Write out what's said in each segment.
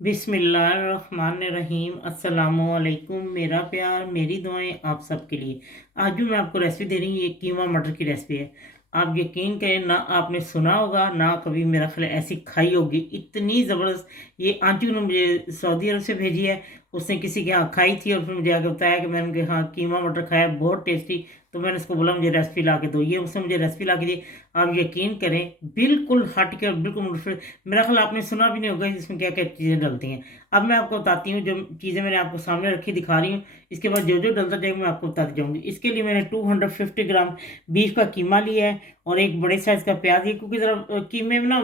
बिस्मिल्लाहिर्रहमानिर्रहीम अस्सलामुअलैकुम। मेरा प्यार मेरी दुआएं आप सबके लिए। आज जो मैं आपको रेसिपी दे रही हूँ ये कीमा मटर की रेसिपी है। आप यकीन करें ना, आपने सुना होगा ना कभी मेरा ख्याल है ऐसी खाई होगी। इतनी ज़बरदस्त ये आंटी ने मुझे सऊदी अरब से भेजी है। उसने किसी के यहाँ खाई थी और फिर मुझे आके बताया कि मैंने उनके यहाँ कीमा मटर खाया, बहुत टेस्टी। तो मैंने उसको बोला मुझे रेसिपी ला के दो, ये उसने मुझे रेसिपी ला के दी। आप यकीन करें बिल्कुल हट के और बिल्कुल मुझे, मेरा ख्याल आपने सुना भी नहीं होगा इसमें क्या क्या चीज़ें डलती हैं। अब मैं आपको बताती हूँ, जो चीज़ें मैंने आपको सामने रखी दिखा रही हूँ। इसके बाद जो जो डलता जाएगा मैं आपको बताती जाऊँगी। इसके लिए मैंने 250 ग्राम बीफ का कीमा लिया है और एक बड़े साइज़ का प्याज है, क्योंकि ज़रा कीमे में ना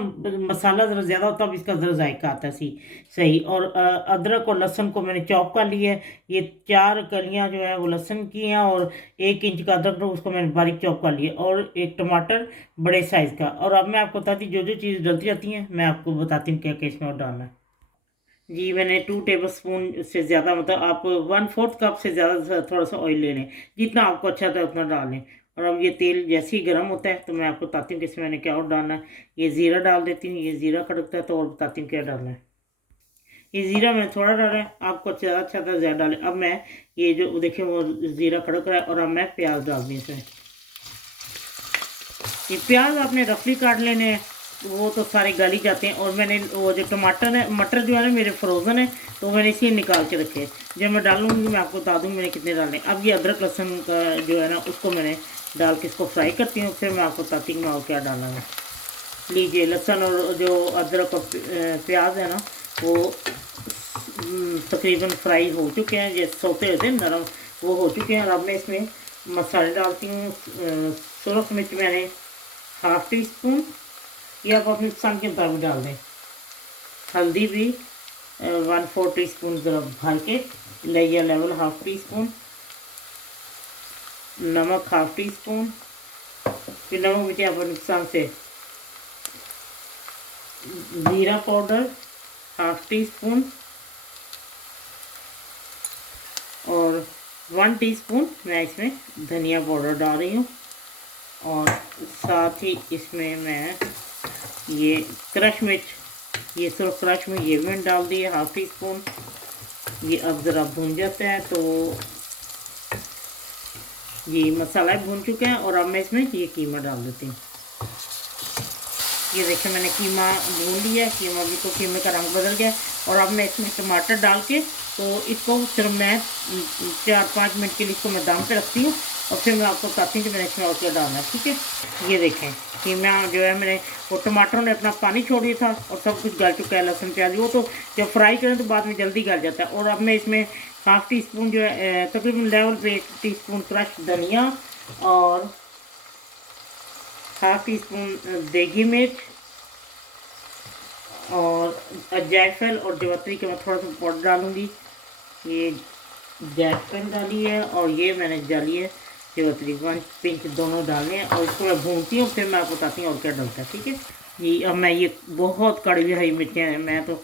मसाला ज़रा ज़्यादा होता है, अब इसका ज़रा जायका आता है सही सही। और अदरक और लहसुन को मैंने चॉप कर लिया है। ये 4 कलियाँ जो है वो लहसुन की हैं और 1 इंच का अदरक तो उसको मैंने बारीक चॉप कर लिया, और एक टमाटर बड़े साइज़ का। और अब मैं आपको बताती जो जो चीज़ डलती जाती हैं मैं आपको बताती हूँ क्या क्या इसमें और डालना है। जी, मैंने 2 टेबल स्पून से ज़्यादा, मतलब आप 1/4 कप से ज़्यादा थोड़ा सा ऑयल ले लें। जितना आपको अच्छा था उतना डाल लें। और अब ये तेल जैसे ही गर्म होता है तो मैं आपको बताती हूँ कि इसमें मैंने क्या और डालना है। ये ज़ीरा डाल देती हूँ, ये ज़ीरा खड़कता है तो और बताती हूँ क्या डालना है। ये ज़ीरा मैंने थोड़ा डाला है, आपको ज़्यादा अच्छा था ज़्यादा डालें। अब मैं ये जो देखिए वो ज़ीरा खड़क रहा है और अब मैं प्याज डाल दी इसमें। ये प्याज आपने रफली काट लेने हैं, वो तो सारे गल ही जाते हैं। और मैंने वो जो टमाटर है, मटर जो है ना मेरे फ्रोज़न है, तो मैंने इसी निकाल के रखे। जब मैं डालूंगी मैं आपको बता दूँगी मैंने कितने डालने। अब ये अदरक लहसुन का जो है ना उसको मैंने डाल के इसको फ्राई करती हूँ, फिर मैं आपको बताती हूँ मैं और क्या डालना है। लीजिए, लहसुन और जो अदरक और प्याज है ना वो तकरीबन फ्राई हो चुके हैं, जैसे सोते होते हैं नरम, वो हो चुके हैं। और अब मैं इसमें मसाले डालती हूँ। सुरख मिर्च मैंने 1/2 टी स्पून, ये आप अपनी पसंद के मुताबिक डाल दें। हल्दी भी 1/4 टी स्पून ज़रा भर के लिया लेवल 1/2 टी स्पून। नमक 1/2 टी स्पून। फिर नमक भी आप अपनी पसंद से। ज़ीरा पाउडर 1/2 टी स्पून। और 1 टीस्पून मैं इसमें धनिया पाउडर डाल रही हूँ। और साथ ही इसमें मैं ये क्रश मिर्च, ये सिर्फ क्रश में ये भी मैंने डाल दी है 1/2 टी स्पून। ये अब ज़रा भून जाता है तो ये मसाला भून चुके हैं। और अब मैं इसमें ये कीमा डाल देती हूँ। ये देखिए मैंने कीमा भून लिया, कीमा भी तो कीमे का रंग बदल गया। और अब मैं इसमें टमाटर डाल के तो इसको सिर्फ मैं 4-5 मिनट के लिए इसको मैं दम पे रखती हूँ। और फिर मैं आपको बताती हूँ कि मैंने इसमें और क्या डालना है, ठीक है। ये देखें कीमा जो है मैंने, वो टमाटरों ने अपना पानी छोड़ दिया था और सब कुछ गल चुका है। लहसुन प्याज वो तो जब फ्राई करें तो बाद में जल्दी गल जाता है। और अब मैं इसमें 1/2 टी स्पून जो है तकरीबन लेवल पे 1 टीस्पून क्रश धनिया, और 1/2 टी स्पून देगी मिर्च, और जायफल और जवत्री के मैं थोड़ा सा पाउडर डालूँगी। ये जायफल डाली है और ये मैंने डाली है जवत्री, 1 पिंच दोनों डाले हैं। और इसको मैं भूनती हूँ, फिर मैं आपको बताती हूँ और क्या डलता है, ठीक है। ये अब मैं ये बहुत कड़वी हरी मिर्चें हैं, मैं तो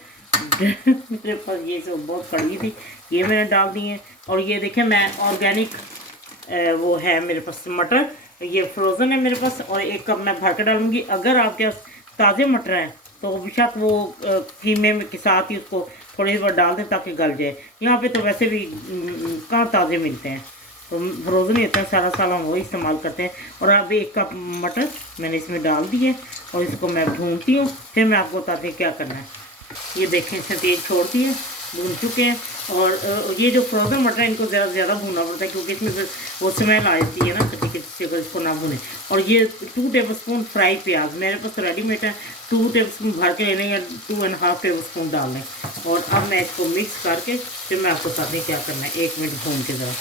मेरे पास ये सब बहुत कड़वी थी, ये मैंने डाल दी हैं। और ये देखें मैं ऑर्गेनिक वो है मेरे पास मटर, ये फ्रोज़न है मेरे पास, और 1 कप मैं भर के डालूँगी। अगर आपके पास ताज़े मटर हैं तो बेशक वो कीमे में के साथ ही उसको थोड़ी देर डाल दें ताकि गल जाए। यहाँ पे तो वैसे भी कहाँ ताज़े मिलते हैं, तो फ्रोज़न ही होता है, सारा साल हम वही इस्तेमाल करते हैं। और अब 1 कप मटर मैंने इसमें डाल दिए और इसको मैं भूनती हूँ, फिर मैं आपको बताती हूँ क्या करना है। ये देखें इसने तेल छोड़ दिए, भून चुके हैं। और ये जो फ्रोज़न मटर है इनको ज़्यादा भूनना पड़ता है, क्योंकि इसमें फिर वो स्मेल आ जाती है ना कच्ची कच्ची, अगर इसको ना भूनें। और ये 2 टेबल स्पून फ्राई प्याज मेरे पास रेडीमेड है, 2 टेबल स्पून भर के लेने या 2.5 टेबल स्पून डालने। और अब मैं इसको मिक्स करके फिर मैं आपको बताती हूँ क्या करना है। 1 मिनट भून के ज़रा,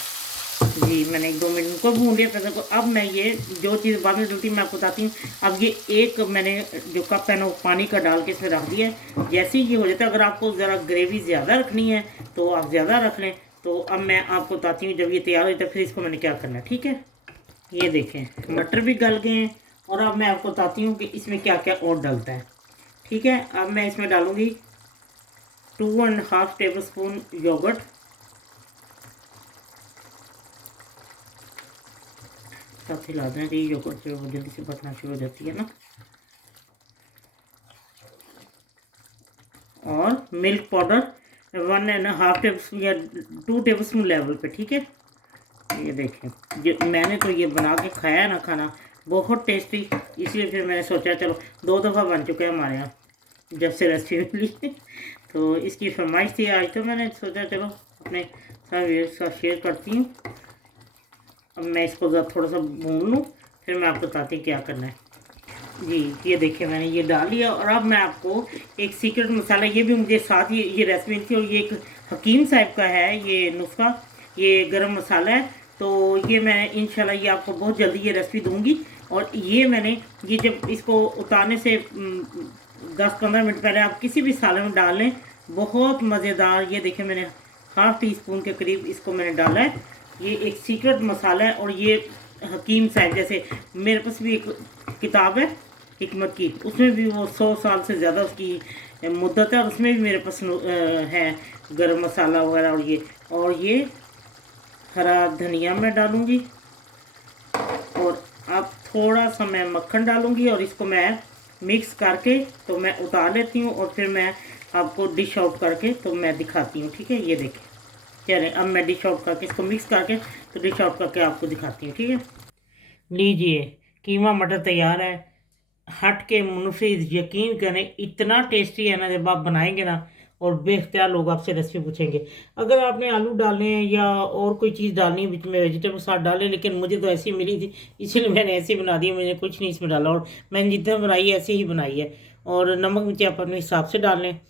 जी मैंने 1-2 मिनट को भून लिया प्रेशर को। अब मैं ये जो चीज़ बाद में डलती है मैं आपको बताती हूँ। अब ये एक मैंने जो कप है ना वो पानी का डाल के इसमें रख दिया है। जैसे ही ये हो जाता है, अगर आपको ज़रा ग्रेवी ज़्यादा रखनी है तो आप ज़्यादा रख लें। तो अब मैं आपको बताती हूँ जब ये तैयार हो जाता है फिर इसको मैंने क्या करना है, ठीक है। ये देखें मटर भी गल गए हैं। और अब मैं आपको बताती हूँ कि इसमें क्या क्या और डलता है, ठीक है। अब मैं इसमें डालूँगी 2.5 टेबल स्पून योगर्ट। साथ हिला दें, ये योगर्ट जो है जल्दी से पकना शुरू हो जाती है ना। और मिल्क पाउडर 1.5 टेबल स्पून या 2 टेबल स्पून लेवल पे, ठीक है। ये देखें, जो मैंने तो ये बना के खाया ना खाना, बहुत टेस्टी, इसलिए फिर मैंने सोचा चलो 2 दफ़ा बन चुका है हमारे यहाँ जब से रेसिपी मिली तो इसकी फरमाइश थी आज, तो मैंने सोचा चलो अपने साथ शेयर करती हूँ। अब मैं इसको थोड़ा सा भून लूँ, फिर मैं आपको बताती हूँ क्या करना है। जी, ये देखिए मैंने ये डाल लिया। और अब मैं आपको एक सीक्रेट मसाला, ये भी मुझे साथ ये रेसिपी थी, और ये एक हकीम साहब का है ये नुस्खा, ये गरम मसाला है। तो ये मैं इंशाल्लाह ये आपको बहुत जल्दी ये रेसिपी दूंगी। और ये मैंने ये जब इसको उतारने से 10-15 मिनट पहले आप किसी भी सालन में डाल लें, बहुत मज़ेदार। ये देखिए मैंने ½ टी स्पून के करीब इसको मैंने डाला है। ये एक सीक्रेट मसाला है। और ये हकीम साहब, जैसे मेरे पास भी एक किताब है हिकमत की, उसमें भी वो 100 साल से ज़्यादा उसकी मुद्दत है, और उसमें भी मेरे पास है गरम मसाला वगैरह। और ये हरा धनिया मैं डालूँगी, और अब थोड़ा सा मैं मक्खन डालूँगी, और इसको मैं मिक्स करके तो मैं उतार लेती हूँ, और फिर मैं आपको डिश आउट करके तो मैं दिखाती हूँ, ठीक है। ये देखिए, चलें अब मैं डिश आउट करके इसको मिक्स करके तो डिश आउट करके आपको दिखाती हूँ, ठीक है। लीजिए, कीमा मटर तैयार है। हट के मुनफिज, यकीन करें इतना टेस्टी है ना, जब आप बनाएंगे ना, और बेख्तियार लोग आपसे रेसिपी पूछेंगे। अगर आपने आलू डालने हैं या और कोई चीज़ डालनी है बीच में, वेजिटेबल साथ डालें, लेकिन मुझे तो ऐसी मिली थी इसीलिए मैंने ऐसी बना दी। मैंने कुछ नहीं इसमें डाला, और मैंने जितना बनाई है ऐसे ही बनाई है। और नमक मिर्ची आप अपने हिसाब से डाल लें,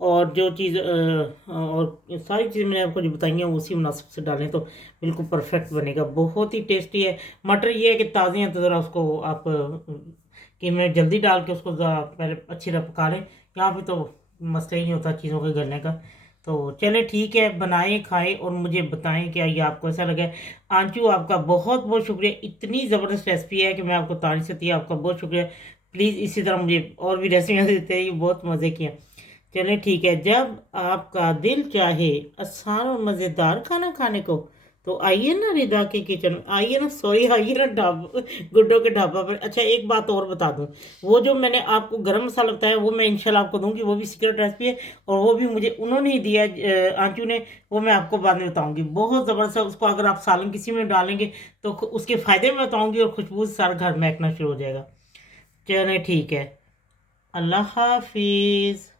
और जो चीज़ और सारी चीज़ मैंने आपको जो बताई हैं उसी मुनासिब से डालें, तो बिल्कुल परफेक्ट बनेगा, बहुत ही टेस्टी है। मटर ये है कि ताज़े हैं तो ज़रा उसको आप कि मैं जल्दी डाल के उसको पहले अच्छी तरह पका लें। यहाँ पे तो मसला ही नहीं होता चीज़ों के गलने का। तो चले ठीक है, बनाएं खाएं और मुझे बताएं क्या ये आपको ऐसा लगा। आंचू आपका बहुत बहुत शुक्रिया, इतनी ज़बरदस्त रेसिपी है कि मैं आपको तारीफ से थी, आपका बहुत शुक्रिया। प्लीज़ इसी तरह मुझे और भी रेसिपियाँ देते हैं, ये बहुत मज़े की हैं। चलें ठीक है, जब आपका दिल चाहे आसान और मज़ेदार खाना खाने को, तो आइए ना रिदा के किचन, आइए ना, सॉरी आइए ना गुड्डो के ढाबा पर। अच्छा एक बात और बता दूं, वो जो मैंने आपको गरम मसाला बताया वो मैं इंशाल्लाह आपको दूंगी, वो भी सीक्रेट रेसिपी है, और वो भी मुझे उन्होंने ही दिया आंचू ने, वो मैं आपको बाद में बताऊंगी। बहुत ज़बरदस्त है, उसको अगर आप सालन किसी में डालेंगे तो उसके फ़ायदे में बताऊंगी, और खुशबू से सारा घर महकना शुरू हो जाएगा। चलें ठीक है, अल्लाह हाफिज़।